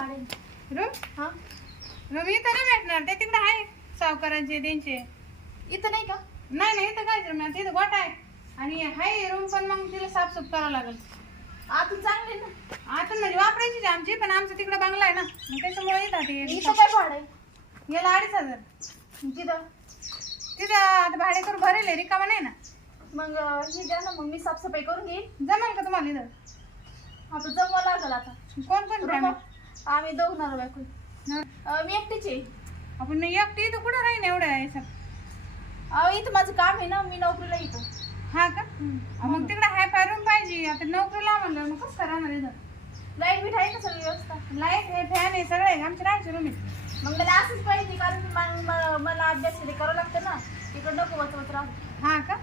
भाडे रूम हा. रूम इथं नाही भेटणार. ते तिकडे आहे सावकारांचे त्यांचे. इथं नाही का? नाही नाही इथं काय रूम तिथं गोठा आहे. आणि हाय रूम पण मग तिला साफसूफ करावं लागेल. आतून चांगले ना. आता म्हणजे वापरायची आमची पण आमचं तिकडे बंगला आहे ना. मग त्याच्यामुळे येतात इथं काय भाडं आहे? याला अडीच हजार. तिथं? तिथं आता भाडे करून भरेल आहे, रिकामा नाही ना. मग हे द्या ना मग मी साफसफाई करून घेईन. जमेल का तुम्हाला इथं? आता जमवा लागल आता. कोण कोण? आम्ही दोघ नवरा बायको अं, मी एकटीच. आहे आपण एकटी इथं कुठं राहीन एवढं यायचं? अं, इथं माझं काम आहे ना मी नोकरीला येतो हा का? मग तिकडे हाय फाय रूम पाहिजे. आता नोकरीला म्हणलं मग कसं राहणार इथं? लाइट बीट आहे का सगळी व्यवस्था? लाइट हे फॅन आहे सगळे आहे. आमचे राहायचे रूम आहे मग मला असंच पाहिजे कारण मा- मा- मला अभ्यास हे करावं लागतं ना. तिकडं नको वचवत राहू. हा का?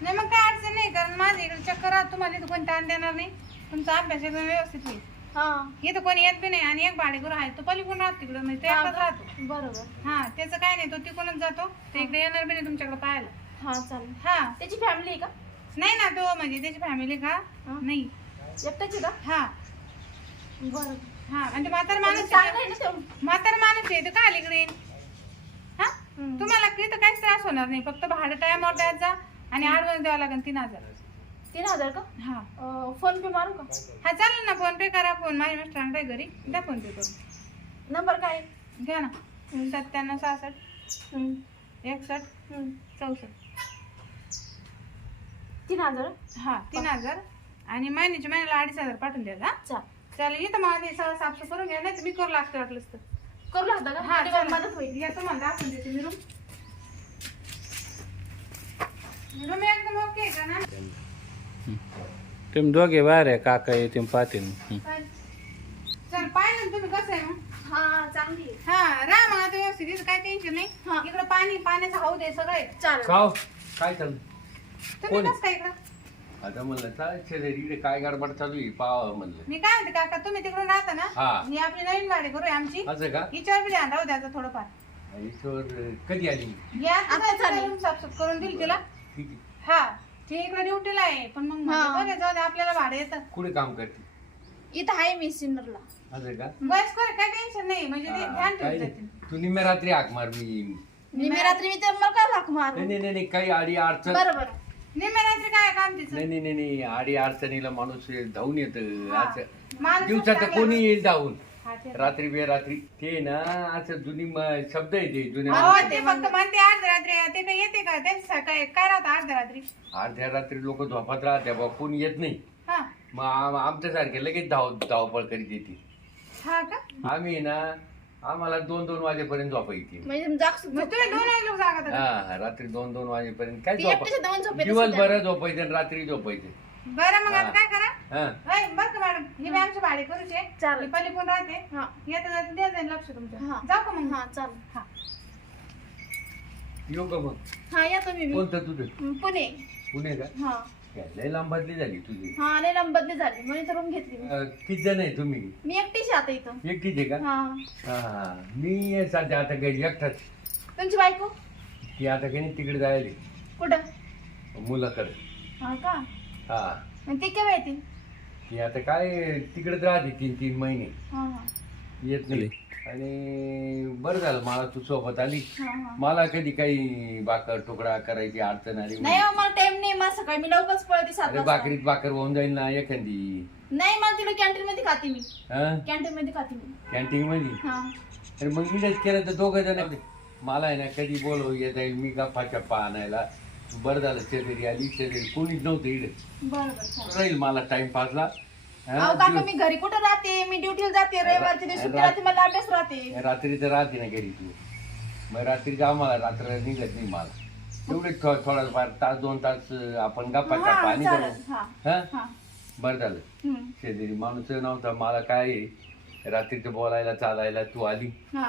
नाही मग काय अडचण नाही कारण माझ्या इकडे चक्कर राहत तुम्हाला इथं कोणी ताण देणार नाही. तुमचा अभ्यास एकदम व्यवस्थित होईल. हा. इथं कोणी येत बी नाही आणि एक भाडेकरू आहे तो पलीकडून राहतो तिकडं म्हणजे ते एकटाच राहतो. बरोबर हा त्याचं काय नाही तो तिकडूनच जातो. ते इकडे येणार बी नाही तुमच्याकडे पाहायला. हा चालेल. हा. त्याची फॅमिली आहे का? नाही ना तो म्हणजे त्याची फॅमिली का? हा. नाही. एकट्याची का? हा. बरं. हा आणि म्हातार माणूस चांगलं आहे आहे. ना तेवढं म्हातार माणूस आहे तो का अलीकडे? हा? हम्म. तुम्हाला इथं काहीच त्रास होणार नाही फक्त भाडं टायमावर द्यायचं जा आणि ऍडव्हान्स द्यावं लागेल तीन हजार. तीन हजार का? हा. अं, फोन पे मारू का? हा चालेल ना फोन पे करा फोन माझ्या मिस्टरांकडे घरी. द्या फोन पे करून. नंबर काय? आहे? घ्या ना. सत्त्याण्णव सहासष्ट हम्म. एकसष्ट हम्म. चौसष्ट. तीन हजार? हा तीन हजार. आणि महिन्याच्या महिन्याला अडीच हजार पाठवून द्या हा? चाल चालेल इथं मला ते सगळं साफसफ करून घ्या नाही तर मी करू लागते वाटलंच तर. करू लागता का? हा थोडी मला चालेल. मदत होईल. या तुम्हाला दाखवून देते मी रूम रूम एकदम ओके का ना? तुम्ही दोघे बाहेर आहे काका येते पाहते हं. चल पाहिलं ना तुम्ही कसं आहे मग? हा चांगली आहे. हा राहा मग आता व्यवस्थित इथं काय टेन्शन नाही. हा. इकडं पाणी पाण्याचं हाऊ दे सगळं. आहे. चालेल. काव काय चालू तुम्ही कोण? कसं काय इकडं. आता म्हणलं चाल शेजारी काय गडबड चालू आहे? पाहावं म्हणलं. मी काय म्हणते काका तुम्ही तिकडून राहता ना? हा. ही आपली नवीन गाडी करू आमची. असं का? हिच्यावर बी ध्यान राहू द्याचं थोडंफार. ईश्वर कधी आली? या आता चालेल. साफसूफ करून दिली तिला. ठीक आहे. हा. ती इकडे ड्युटीला आहे पण मग हा. बरं, जाऊ दे आपल्याला भाडं येतं. कुठे काम करते? इथं आहे मी सिन्नरला. असं का? वयस्कर आहे, काय टेन्शन नाही म्हणजे ते हा, ध्यान काही ठेवून नाही. जातील तू निम्या रात्री हाक मार मी. निम्या रात्री मी तर मला काय लाख मारू. नाही नाही नाही नाही, काही आडी अडचण बरं बरं. निम्या रात्री काय काम तिचं? नाही नाही नाही नाही आडी अडचणीला माणूस धावून येत. हा. माणूस चांगला कोणी येईल धावून? हा, ते- रात्री. बेरात्री ते ना असं जुनी म- शब्द आहे ते अहो, माणसाचे. ते फक्त म्हणते अर्ध्या रात्री ते काय येते का? त्यांचं काय काय राहतं अर्ध्या रात्री? अर्ध्या रात्री लोक झोपत राहते बा कोणी येत नाही. हा. मग आम- आमच्यासारखे लगेच धाव धावपळ करीत येते. हा का? आम्ही ना आम्हाला दोन दोन वाजेपर्यंत झोपा येते म्हणजे जाग मग तुम्ही दोन वाजले जागा तर. हा रात्री दोन दोन वाजेपर्यंत. काय ती झोपा एकटीच दोन झोपेत दिवसभर झोपायचे आणि रात्री झोपायचे. बरं मग आता. काय करा? हा. ऐ, बरं का मॅडम ही बी आमची भाडे करूचे चालेल. ही पली पण राहते. हा. येतं जातं द्या जाईल लक्ष तुमचं. हा. जाऊ का मग? हा चालेल. हा. येऊ का मग? हा या तुम्ही बी. कोणतं तुझं? हं, पुणे. पुणे का? हा. काय लय लांबातली झाली तुझी. हा लय लांब बदली झाली. म्हणून तर रूम घेतली मी. अं, किती जण आहे तुम्ही? मी एकटीच आहे आता इथं. एकटीच आहे का? हा. हा मी सध्या आता घरी एकटाच. तुमची बायको? ती आता काही नाही तिकडे जायला. कुठं? मुलाकडे. हा का? हा. आणि ते केव्हा येतील? ती आता काय तिकडेच राहते तीन तीन महिने. हा हा. येत नाही. आणि बरं झालं मला तू सोबत आली. हा हा. मला कधी काही बाकर तुकडा करायची अडचण आली नाही हो, मला टाइम नाही. मला सकाळी मी लवकरच पळते सात अरे वाजता. बाकरीत बाकर होऊन जाईल ना एखादी. नाही मला तिला कॅन्टीन मध्ये खाते मी. हा? कॅन्टीन मध्ये खाते मी. कॅन्टीन मध्ये? हा. अरे मग इकडेच केलं तर दोघं जण मला आहे ना कधी बोलव येत आहे मी गप्पा चप्पा आणायला. बरं झालं शेजारी आली. शेजारी कोणीच नव्हतं इकडे. बरं बरं चालेल. राहील मला टाइमपासला अहो काका मी घरी कुठं राहते? मी ड्युटीला जाते रविवारच्या दिवशी सुट्टी राहते मला अभ्यास राहते. रात्री तर राहते ना घरी तू. मग रात्री जा मला रात्र निघत नाही मला. तेवढे थो- थोडाफार तास दोन तास अं, आपण गप्पा हा चालेल. करू. हा. बरं झालं. हम्म. शेजारी माणूस नव्हता मला काय आहे, रात्रीचं बोलायला चालायला तू आली. हा.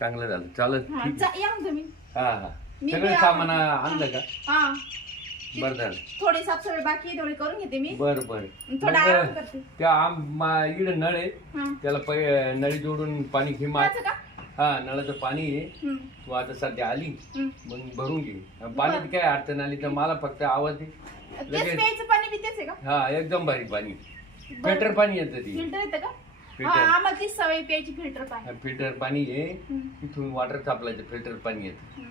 चांगलं झालं. चालत हा ठीक चा- या मग तुम्ही. हा हा. मी सगळं सामान आणलं का? हा. बरं झालं. थोडी साफसफाई बाकी आहे, थोडी करून घेते मी. बरं बरं. थोडा आराम मग करते. त्या आम मा- इकडे नळ आहे. हा. त्याला पै नळी जोडून पाणी घे मा का? हा नळाचं पाणी आहे. हम्म, तू आता सध्या आली. हम्म. मग भरून घे. पाण्यात काय अडचण आली तर मला फक्त आवाज दे. तेच लगेच. प्यायचं पाणी बी तेच आहे का? हा एकदम भारी पाणी. फिल्टर पाणी येतं ती. फिल्टर येतं का? हा आम्हाला तीच सवय प्यायची फिल्टर पाणी. फिल्टर पाणी आहे. हम्म. इथून वॉटर सप्लायचं फिल्टर पाणी येतं.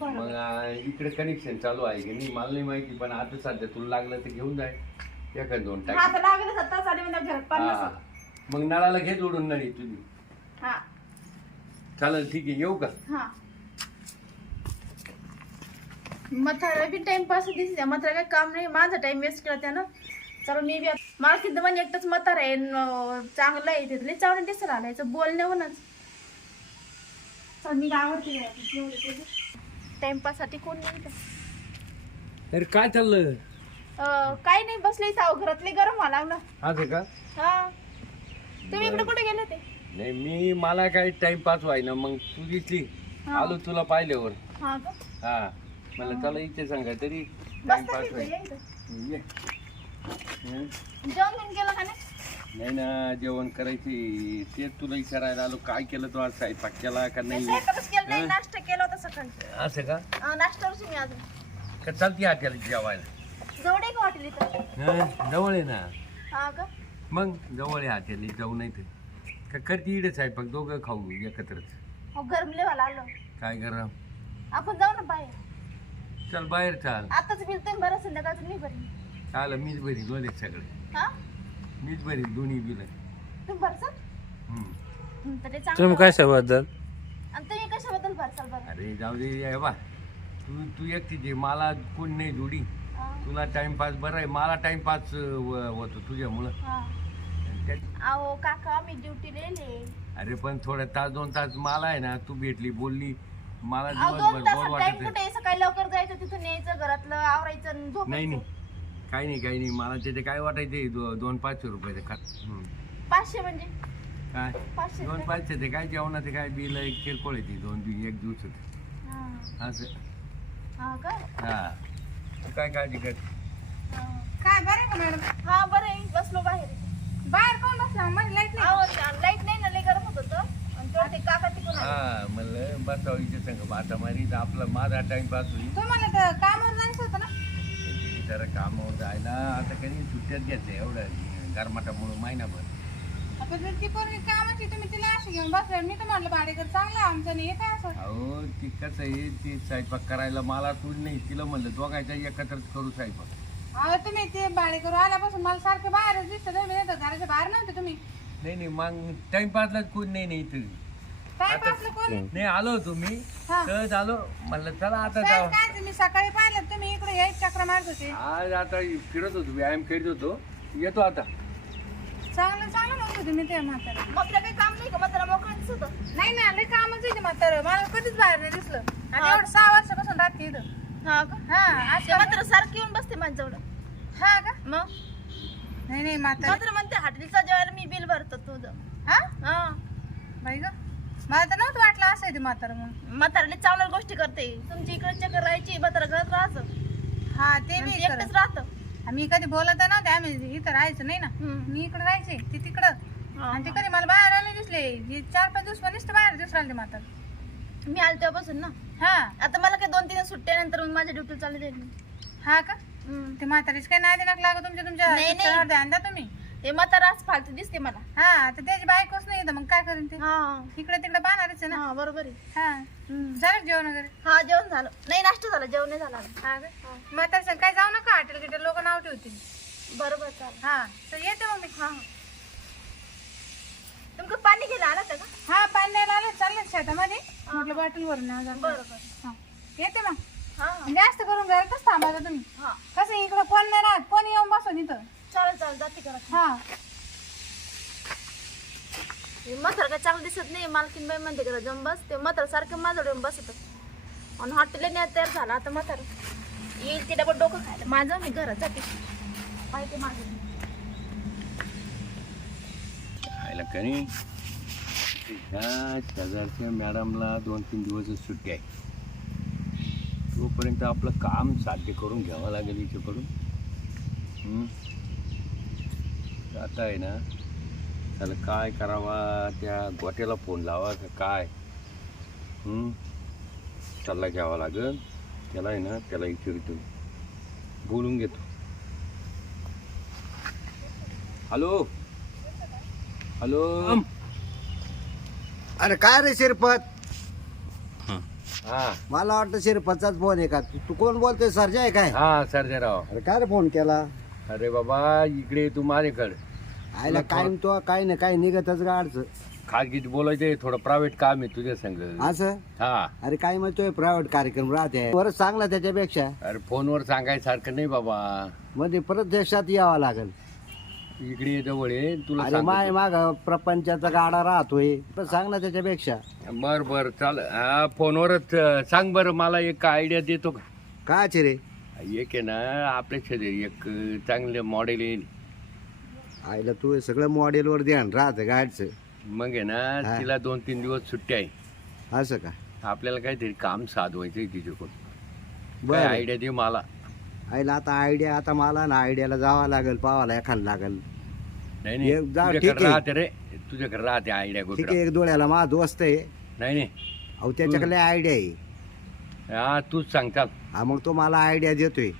मग इकडे कनेक्शन चालू आहे की नाही मला नाही माहिती पण आता सध्या तुला लागलं तर घेऊन जाय. एखाद दोन हा, टाक आता लागले सत्ता म्हणजे घरात हा. मग नळाला घे जोडून नळी तुझी हा. चालेल ठीक आहे येऊ का? हा. म्हातारा बी टाइमपास दिसते म्हातारा काही काम नाही माझा टाइम वेस्ट केला त्यानं. चला मी बी आता- मला तिथं म्हणजे एकटाच म्हातारा आहे न, चांगलं आहे तिथले चावडे दिसत आलायचं बोलण्यावरच चल मी गावात साठी कोण नाही इथं. अरे काय चाललं अं, काय नाही बसले इथं अहो, घरातले गरम व्हायला लागलं असं का हा तुम्ही इकडे कुठे गेले ते नाही मी मला काही टाइमपास व्हायना मग तू दिसली हा. आलो तुला पाहिल्यावर हा का हा मला चला इथे सांगा तरी बसता टाइमपास तिथं, होईल या इथं. ये. हं? जेवण गेलं का नाही नाही ना जेवण करायचे. ते तुला विचारायला आलो काय केलं तू आज? स्वयंपाक केला का नाही? स्वयंपाकच केलं नाही. नाश्ता केला होता सकाळी. असं का? अं, नाश्त्यावरची मी अजून. का चालती हॉटेल जेवायला? जवळ आहे का हॉटेल इथं? हं? जवळ आहे ना? हा का? मग जवळ आहे हॉटेल जाऊ नाही ते. का करती इकडे स्वयंपाक दोघं खाऊ एकत्रच. हो गरमले व्हायला आलं काय करा आपण जाऊ ना बाहेर. चल बाहेर चाल. आताच बिल तुम्ही बरं संध्याकाळचं मी बरी चाल मीच भरी दोन्ही सगळे. हा? मीच भरी दोन्ही बिल तुम्ही भरसाल हं, तर ते चांगलं तुम्ही कशाबद्दल? आणि तुम्ही कशाबद्दल भरसाल बरं? अरे जाऊ दे हे बा. तू तू एकटीच आहे मला कोण नाही जोडी. तुला टाइमपास बरं आहे मला टाइमपास होतो तुझ्यामुळं. हा. त्या- अहो काका मी ड्युटी लिहिले अरे पण थोडं तास दोन तास मला आहे ना तू भेटली बोलली. मला अहो दिवसभर दोन टाइम वाटत कुठे? आहे? सकाळी लवकर जायचं तिथून यायचं घरातलं आवरायचं आणि नाही झोपायचं. नाही. काही नाही काही नाही. मला त्याचे काय वाटायचे? दो, दोन पाचशे रुपयाचे खा हं. पाचशे म्हणजे? काय? पाचशे दोन पाचशे ते काय जेवणाचे काय बिल एक किरकोळ येते दोन दिवस एक दिवसात हा. असं. हा का? हा. तू काय काळजी कर? हा. काय बरं आहे का मॅडम? हा बरं आहे. बसलो बाहेर. बाहेर कोण बसला? माझी लाइट नाही. लाइट नाही ना लय गरम होत होतं. आणि तेव्हा ते काका तिकडून आले. हा म्हणलं बसावं इथे संग. बाता मारी तर आपला माझा टाइमपास होईल. तुम्हाला तर कामावर जायचं होतं ना? ते जरा कामावर जायला. आता काही सुट्ट्यात घ्यायचं एवढं गरमाटामुळं महिनाभर. आता जर ती पोरगी कामाची तुम्ही तिला अशी घेऊन मी तर म्हणलं भाडेकर चांगला आमचं नाही काय असं. अहो ती कसं आहे ती स्वयंपाक करायला मला कोण नाही तिला म्हणलं दोघायचा एकत्रच करू स्वयंपाक. अहो तुम्ही ते भाडेकर आल्यापासून मला सारखे बाहेरच दिसतं तुम्ही नाही तर घराच्या बाहेर नव्हते तुम्ही. नाही नाही मग टाइमपासलाच कोण नाही नाही इथे. कोण? नाही आलो होतो मी. हा. सहज आलो म्हणलं चला आता जाऊ. काय तुम्ही सकाळी पाहिलं? तुम्ही इकडे यायची चक्र मारत होते. आज आता फिरत होतो व्यायाम खेळत होतो. येतो आता. चांगलं चांगलं म्हणत होते मी ते म्हातारा मग काही काम नाही का? मग त्याला मोकळं दिसत होतं. नाही ना लय कामच आहे ते म्हातारं. मला कधीच बाहेर नाही दिसलं. आणि एवढं सहा वर्षापासून राहते इथं. हा का? हा ते असं मात्र सारखी येऊन बसते माझ्याजवळ हा का? मग? नाही नाही म्हातारा मात्र म्हणते हॉटेलचा जेवायला मी बिल भरतो तुझं. हा? हा. मला तर नव्हतं वाटलं असं आहे ते म्हातारं म्हणून. म्हाताराने चांगल्या गोष्टी करते. तुमची इकडे चक्कर राहायची म्हातारा घरात राहायचं. हा ते मी एकटंच राहतं. मी कधी बोलत नव्हते आम्ही इथं राहायचं नाही ना. हम्म. मी इकडे राहायचे ते तिकडं. हा, आणि ते. कधी मला बाहेर आले दिसले हे चार पाच दिवस पण बाहेर दिवस राहिले म्हातारं. मी आले तेव्हापासून ना. हा. आता मला काय दोन तीन सुट्ट्यानंतर मग माझ्या ड्युटी चालू जाईल हा का? हम्म. ते म्हातारीच काय नाही दिनाक लागत तुमच्या तुमच्या नाही, नाही. शिक्षणावर ध्यान द्या तुम्ही. ते आज फालतू दिसते मला. हा तर त्याची बायकोच नाही येतं मग काय करेन ते? हा. इकडे तिकडे पाहणारच आहे ना? हा बरोबर आहे. हा. झालं का जेवण वगैरे? हा जेवण झालं. नाही नाश्ता झाला जेवण नाही झाला अजून. हा का? म्हातारी सांग काय जाऊ नका हॉटेल गिटेल लोक नाव ठेवतील. बरोबर चालेल. हा तर येते मग मी. हा. तुमचं पाणी गेलं आलं होतं का? हा पाणी द्यायला आलं. चाललं शेतामध्ये. म्हटलं बॉटल भरून. बरोबर. हा. येते मग. हा. जास्त करून घरातच थांबायचं तुम्ही. हा. कसं इकडं कोण नाही राहत कोणी येऊन बसून इथं. चालेल चालेल जाते करा हा. म्हातारा काय चांगलं दिसत नाही. मालकीन बाई म्हणते करा जम बस. ते म्हातारा सारखं माझ्यावर येऊन बसत. आणि हॉटेल नाही तयार झाला आता म्हातारा. येईल ते डबल डोकं खायला. माझं मी घरात जाते. माहिती माझं. खायला कणी ह्या शेजारच्या मॅडमला दोन तीन दिवसच सुट्टी आहे. तोपर्यंत आपलं काम साध्य करून घ्यावं लागेल इथेकडून हं? आता आहे ना त्याला काय करावा त्या गोट्याला फोन लावा का काय? हं? सल्ला घ्यावा लागेल. त्याला आहे ना त्याला विचारतो बोलून घेतो. हॅलो? हॅलो? अरे काय रे शिरपत? हा. मला वाटतं शिरपतचाच फोन आहे का? तू तू कोण बोलतोय? सरजा आहे काय? हा सर्जेराव. अरे काय रे फोन केला? अरे बाबा इकडे तू माझ्याकडे. आयला काय तो काय ना काय निघतच गाडचं खाजगीत बोलायचंय थोडं प्रायव्हेट काम आहे तुझ्या संग. असं? हा. अरे काय म्हणतोय प्रायव्हेट कार्यक्रम राहते. परत चांगला त्याच्यापेक्षा. अरे फोनवर सांगायसारखं नाही बाबा. मध्ये परत देशात यावं लागेल. इकडे ये जवळ ये तुला अरे माय सांगतो. माग प्रपंचाचा गाडा राहतोय. पण सांग ना त्याच्यापेक्षा. बर बर चाल हा, फोनवरच अं, सांग बरं मला एक आयडिया देतो का? काच रे? एक आहे ना आपल्या शेजारी एक अं, चांगलं मॉडेल येईल. आईला तू सगळं मॉडेलवर ध्यान राहतं गाडचं मग आहे ना. तिला दोन तीन दिवस सुट्टी आहे. असं का? आपल्याला काहीतरी काम साधवायचं तिच्याकडून. काय बरं. आयडिया दे मला. आईला आता आयडिया आता मला ना आयडियाला जावं लागेल पावाला एखाद लागेल. नाही नाही. तुझ्याकडे आहे. राहते रे. तुझ्याकडे राहते आयडिया ठीक गोष्ट आहे एक डोळ्याला मा दोस्त आहे. नाही नाही. अहो त्याच्याकडे आयडिया आहे. हा तूच सांगताल हा मग तो मला आयडिया देतोय.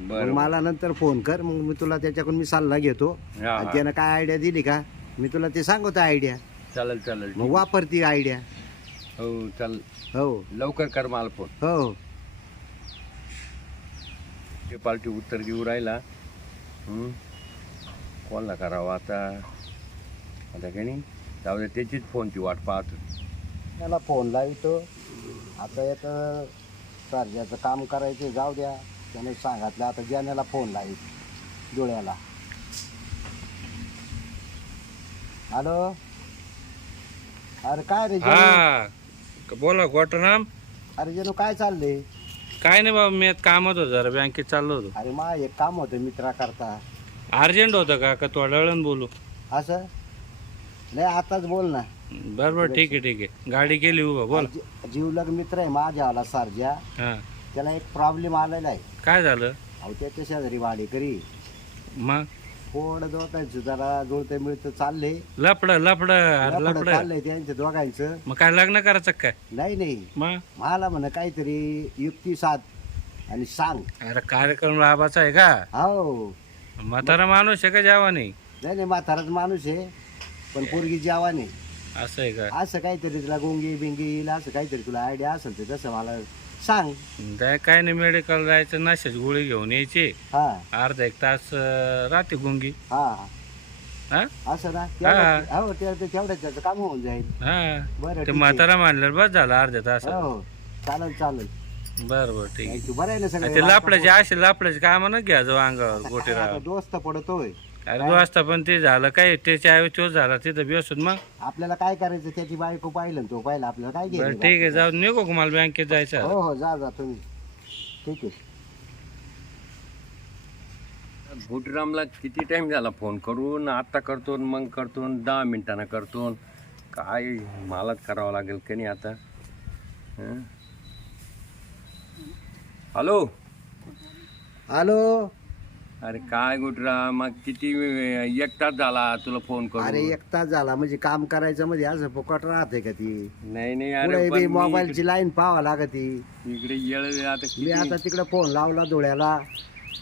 मग मला नंतर फोन कर मग मी तुला त्याच्याकडून मी सल्ला घेतो. हा, आणि हा. त्यानं काय आयडिया दिली का? मी तुला ते सांगतो आयडिया चालेल चालेल मग वापर ती आयडिया हो चाल हो. लवकर कर मला फोन. हो. ते पार्टी उत्तर देऊ राहिला. हं? कोणाला करावं आता? आता काही नाही? जाऊ दे त्याचीच फोनची वाट पाहतो. त्याला फोन लावितो. आता एक सर्जाचं काम करायचं जाऊ द्या. त्याने सांगितलं आता ज्यानेला फोन लावित डोळ्याला. हॅलो? अरे काय रे जनू? हा बोला गोटं नाम? अरे जनू काय चाललंय? काय नाही बाबा मी आता कामात होतो जरा बँकेत चाललो होतो. अरे मा एक काम होतं मित्राकरता अर्जंट होतं का का थोड्या वेळानं बोलू? असं? नाही आताच बोल ना. बरं बरं ठीक आहे ठीक आहे. गाडी केली उभा बोल. जी- जीवलग मित्र आहे माझ्यावाला सरजा हा. त्याला एक प्रॉब्लेम आलेला आहे. काय झालं? अहो त्याच्या शेजारी वाडेकरी मग? फोड जोतायचं जरा जुळतं मिळतं चाललंय लपड लपड लपड चाललंय त्यांचं दोघांचं. मग काय लग्न करायचं काय? नाही नाही. मग? मला म्हण काहीतरी युक्ती साध आणि सांग. अरे कार्यक्रम लाभाचा आहे का? हो. म्हातारा माणूस आहे का जेव्हा नाही नाही म्हाताराच माणूस आहे पण पोरगी जावा नाही असं आहे का? असं काहीतरी तुला गोंगी बिंगी येईल असं काहीतरी तुला आयडिया असेल तर तसं मला सांग. काय काय नाही मेडिकल जायचं नशाची गोळी घेऊन यायची. हा. अर्धा एक तास अं, राहते गुंगी. हा. हा? असं ना? हो. त्याचं काम होऊन जाईल. हा. बरं ते ठीक आहे. म्हातारा मानलं बस झालं अर्ध्या तास हो. चालेल चालेल. बरं बरं ठीक आहे. नाही, तू बरं आहे ना सगळं ते लापडाचे असे लापडाचे काम न घ्या जो अंगावर गोटे आता राव दोस्त पडतोय. अरे दो वाजता पण ते झालं काय? त्याच्या ऐवजी तोच झाला तिथं बेसून मग? आपल्याला काय करायचं? त्याची बायको पाहिलं तो पाहिलं आपल्याला काय बरं घ्यायचं? ठीक आहे जाऊ निघू का मला बँकेत जायचं? हो हो जा जा तुम्ही. ठीक आहे. घोटीरामला किती टाइम झाला फोन करून? आत्ता करतो न मग करतो न दहा मिनिटानं करतो न. काय मलाच करावं लागेल का नाही आता? हं? हॅलो? हॅलो? अरे काय गुटरा मग किती एक तास झाला तुला फोन अरे एक तास झाला म्हणजे काम करायचं म्हणजे असं फुकट राहते का ती? नाही नाही पुढे अरे बी पण मी मोबाईलची लाईन पाहावं लागती इकडे- येळ आता मी किती आता तिकडे फोन लावला डोळ्याला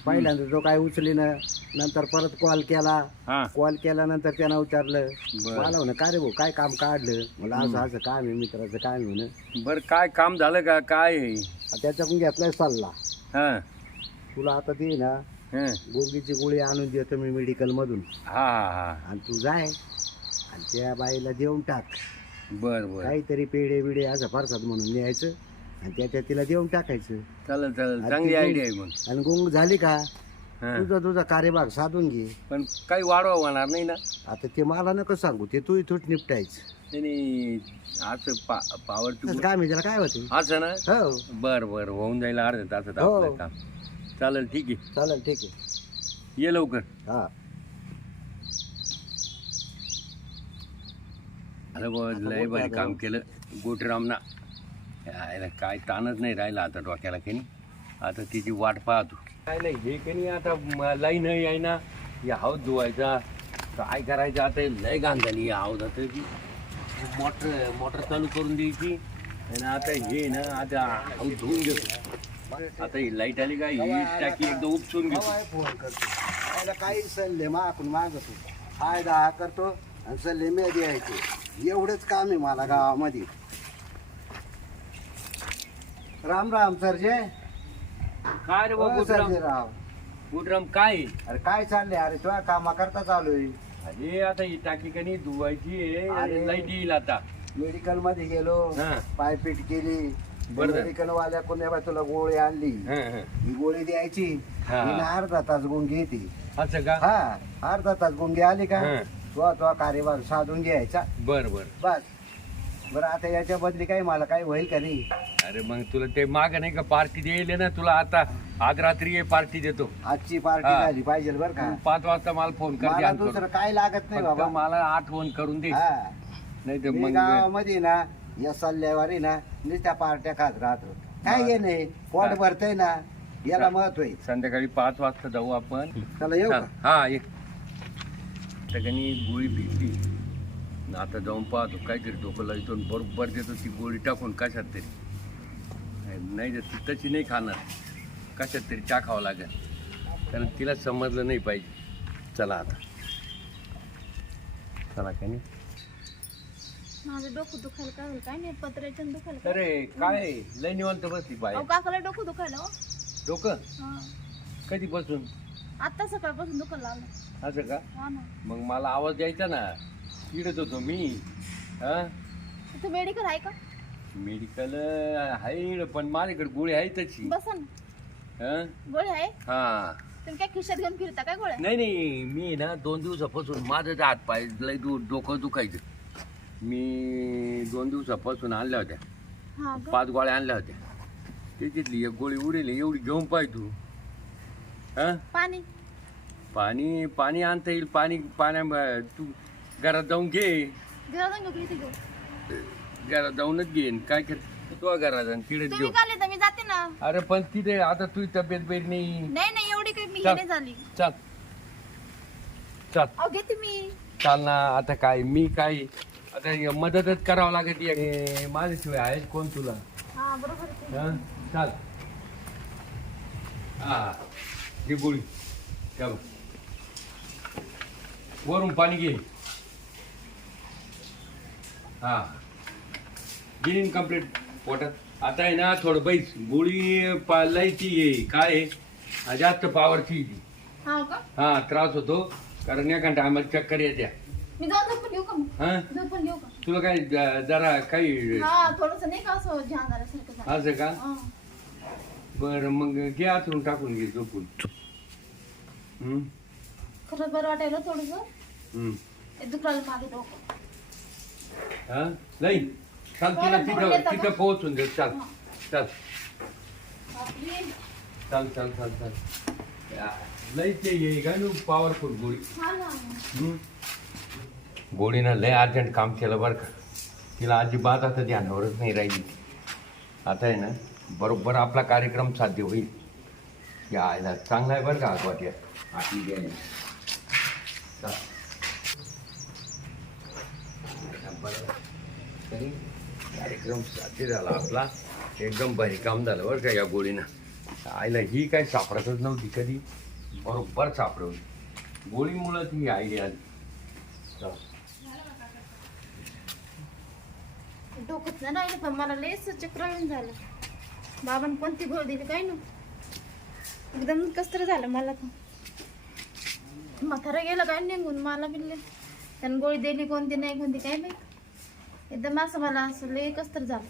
पहिल्यांदा तो काय उचली ना नंतर परत कॉल केला. हा. कॉल केल्यानंतर त्यानं विचारलं बर. मला म्हणे काय रे भाऊ काय काम काढलं? मला असं असं काम आहे मित्राचं काम आहे म्हणे बर काय काम झालं का? काय? आहे? त्याच्याकडून घेतलाय सल्ला. हा. तुला आता ते ना. हं. गोंगीची गोळी आणून देतो मी मेडिकल मधून. हा हा हा. आणि तू जाय आणि त्या बाईला देऊन टाक. बर बर. काहीतरी पेढे बिडे असं फारसात म्हणून न्यायचं आणि त्याच्यात तिला देऊन टाकायचं. चालेल चालेल. चांगली आयडिया आहे मग. आणि गुंग झाली का? हा. तुझा तुझा कार्यभाग साधून घे. पण काही वाढवा होणार नाही ना? आता ते मला नको सांगू. ते तू इथून निपटायचं. नाही असं पा पावर तसं काय म्हणजे त्याला काय होते? असं ना? हो. बर बर. होऊन जाईल अर्ध्या तासात हो. आपलं काम. चालेल ठीक आहे. चालेल ठीक आहे. ये लवकर. हा. अरे बुवा, लय बोल भारी. काम केलं. गोटरामना यायला काय ताणच नाही राहिला आता डोक्याला की नाही आता तिची वाट पाहतो. काय नाही हे की नाही आता लाईन आहे ना या हाऊस धुवायचा. काय करायचं आता हे लय घाण झाली या हाऊस आता ती मोटर मोटर चालू करून द्यायची. आणि आता हे ना आता हाऊस धुवून घेतो. आता ही लाइट आली का? ही टाकी एकदा उपसून घेतो. फोन करतो. त्याला काही सल्ले मागून मागतो. फायदा हा करतो आणि सल्ले मी द्यायचे एवढंच काम आहे मला गावामध्ये. राम राम सरजे. काय रे हो, गुटराम सरजे राव. गुटराम काय? अरे काय चाललंय? अरे तुझ्या कामा करता चालू आहे. अरे आता ही टाकी कनी धुवायची आहे. अरे. लाइट येईल आता. मेडिकलमध्ये गेलो. हा. पायपीट केली. बरं झालं. वाल्या कोण्या बाई तुला गोळी आणली हं, हं. ही गोळी द्यायची हा. हिनं अर्धा तास गुंगी येते असं का? हा अर्धा तास गुंगी आली का? हा. तो तो कार्यभार साधून घ्यायचा. बर बर. बस. बरं आता याच्या बदली काही मला काही होईल का नाही? अरे मग तुला ते माग नाही का पार्टी देईल ना? तुला आता आज रात्री पार्टी देतो. आजची पार्टी हा. झाली पाहिजे बरं का. तू पाच वाजता मला फोन कर मला ध्यान दुसरं. काय लागत नाही फक्त बाबा. मला आठवण करून दे. हा. नाही तर मी मग गावामध्ये ना या सल्ल्यावारी ना नुसत्या पार्ट्या खात राहतो काय हे नाही पोट. भरतय ना याला महत्त्व आहे. संध्याकाळी पाच वाजता जाऊ आपण. चला येऊ का? हा ये. सगळ्यांनी गोळी भेटली आता जाऊन पाहतो काहीतरी डोकं लावतो आणि बरोबर देतो ती गोळी टाकून कशात तरी. नाही तर ती तशी नाही खाणार. कशात तरी टाकावं लागेल. कारण तिला समजलं नाही पाहिजे. चला आता. चला काय नाही. माझं डोकं दुखायला काय होईल काय नाही पत्र्याच्या दुखायला काय? अरे काय लय निवांत बसली अहो बाहेर काकाला डोकं दुखायला हो. डोकं? हा. कधीपासून? आता सकाळपासून दुखायला लागलं. असं का? हा ना. मग मला आवाज द्यायचा ना. चिडत होतो मी. हा? तिथं मेडिकल आहे का? मेडिकल आहे पण माझ्याकडे गोळी आहे तशी. बसा ना. हा? गोळी आहे? हा. तुम्ही काय खिशात घेऊन फिरता काय गोळ्या? नाही नाही मी ना दोन दिवसापासून माझं हात पाय लय दु डोकं दुखायचं. मी दोन दिवसापासून आणल्या होत्या. हा का? पाच गोळ्या आणल्या होत्या. त्याच्यातली एक गोळी उरेल एवढी घेऊन पाय तू. हा? पाणी? पाणी पाणी आणता येईल पाणी पाण्या तू घरात जाऊन घे. घरात घेऊ इथे घेऊ घरात जाऊनच घेईन काय कर तू घरात तिकडेच तुम्ही घेऊ मी जाते ना. अरे पण तिथे आता तुझी तब्येत बेत नाही. नाही नाही एवढी काही मी चल. नाही झाली. चल. चल. अहो घेते मी. चाल ना आता काय मी काय आता हे मदतच करावं लागत हे माझ्याशिवाय आहे कोण तुला? हा बरोबर आहे. ते. हं? चाल. हा घे गोळी ठेव वरून पाणी घे. हा. गिरीन कंप्लीट पोटात. आता आहे ना थोडं बैस. गोळी पालायची आहे. काय आहे? हा, जास्त पावरची आहे ती. हा का? हा त्रास होतो. कारण एका टायमात चक्कर येत्या. मी जाऊन झोपून घेऊ का मग? हा झोपून घेऊ का तुला काय ज- जरा काही हा थोडस नाही का असं ध्यान झालं. असं का हा. बरं मग घे आतून टाकून घे झोपून हम्म, खरंच बरं वाटायला थोडस हम्म. माझं डोकं हा नाही चाल तिला बरं, बरं, तिथं येतं तिथं? पोहोचून दे चाल हा. चाल बापरे. चाल चाल चाल चाल या, लई ते ये काय पॉवरफुल गोळी हा ना हम्म. गोळीनं लय अर्जंट काम केलं बरं का. तिला अजिबात आता ध्यानावरच नाही राहिली. आता आहे ना बरोबर आपला कार्यक्रम साध्य होईल. यायला चांगला आहे बरं का वाट्या आपली गेली बरं तरी कार्यक्रम साध्य झाला आपला. एकदम भारी काम झालं बरं का या गोळीनं. आईला ही काय सापडतच नव्हती कधी. बरोबर सापडवली. गोळीमुळं ती आयडिया आली चला. डोकंच नाही राहिलं पण मला लयच चक्र झालं. बाबांनी कोणती गोळ दिली काय ना एकदम कसर झालं मला तर म्हातारा गेला काय निघून मला बिल्ले त्यानं गोळी दिली कोणती नाही कोणती काय नाही एकदम असं मला असं लय कसर झालं.